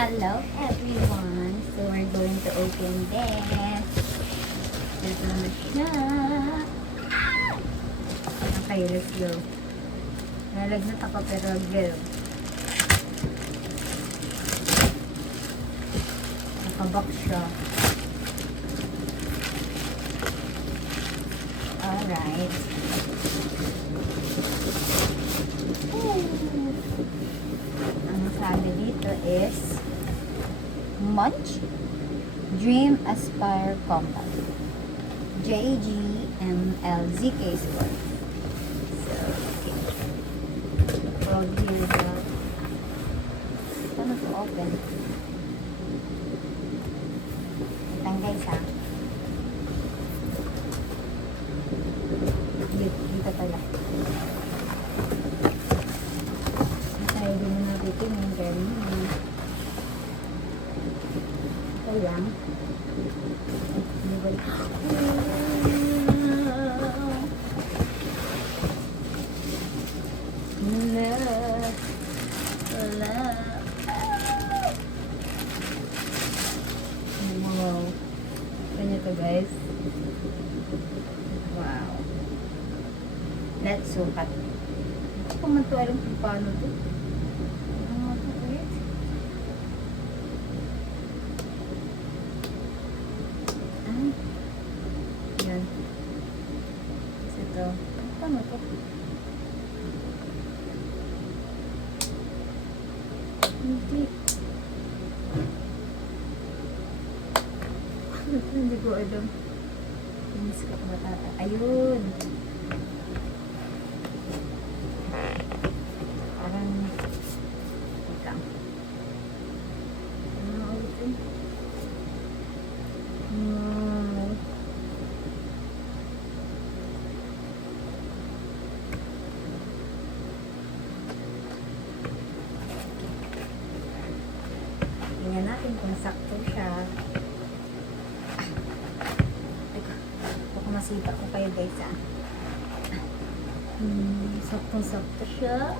Hello everyone! So we're going to open this. Ito na siya. Okay, let's go. Nalagnat ako pero go. Nakabox siya. Alright. Ang sabi dito is Munch Dream Aspire Compact JGMLZK score. So, okay. So, here we go. Paano to open? Itang guys ha. Dito pala. Tayo din na natin yung ganyan. Ito lang. Wow. Kanya to guys. Wow. Let's sukat. Hindi ko man to alam kung paano to. Ano to ulit? Yan. Kasi ito. Paano to? Hindi. Hindi ko alam. Miss ko bata. Ayun. Parang ika. Ano ulit yun? Tingnan natin kung sakto siya. Baka masita ko kayo guys ah. Sakto-sakto siya.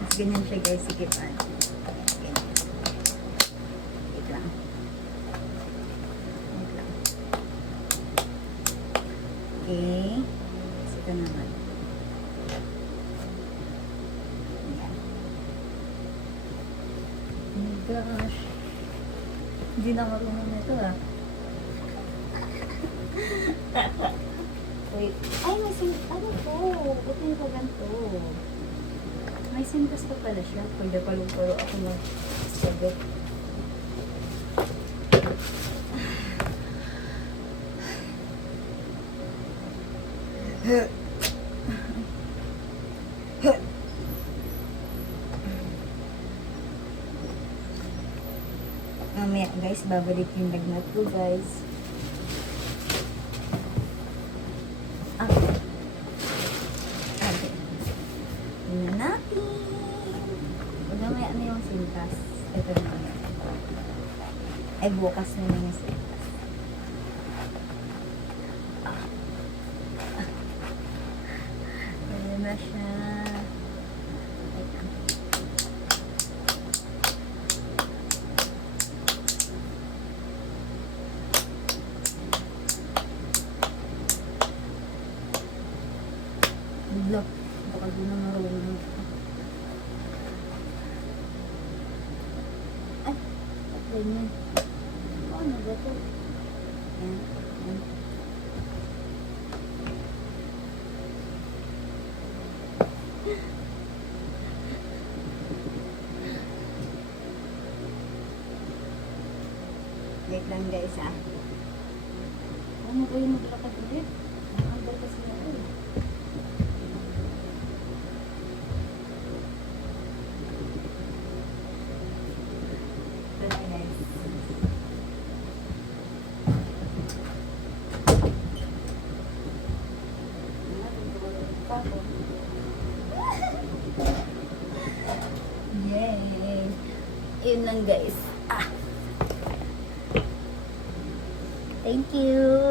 Mas ganyan siya guys. Sige pa. Ganyan. Wait lang. Wait lang. Okay. Ito naman. Ayan. Oh my gosh. Hindi na marunong nito ah. Wait. Ay, may sintas. Ano to? Ba't may pa ganito? May sintas pa pala siya. Pwede palong-palo ako mag-sagot. Mamaya guys, babalik yung lagnat ko guys. Okay. Tingnan natin. Huwag na maya na yung sintas. Ito na yan. Ay, bukas na lang yung sintas. Ayan na siya. Look, baka di na marunong. Ay, ganyan. Ano ba ito? Ayan, ayan. Wait lang guys ah. Ano ba yung maglakad ulit? Ang ba kasi na ulit? Yay! Yun lang guys. Thank you!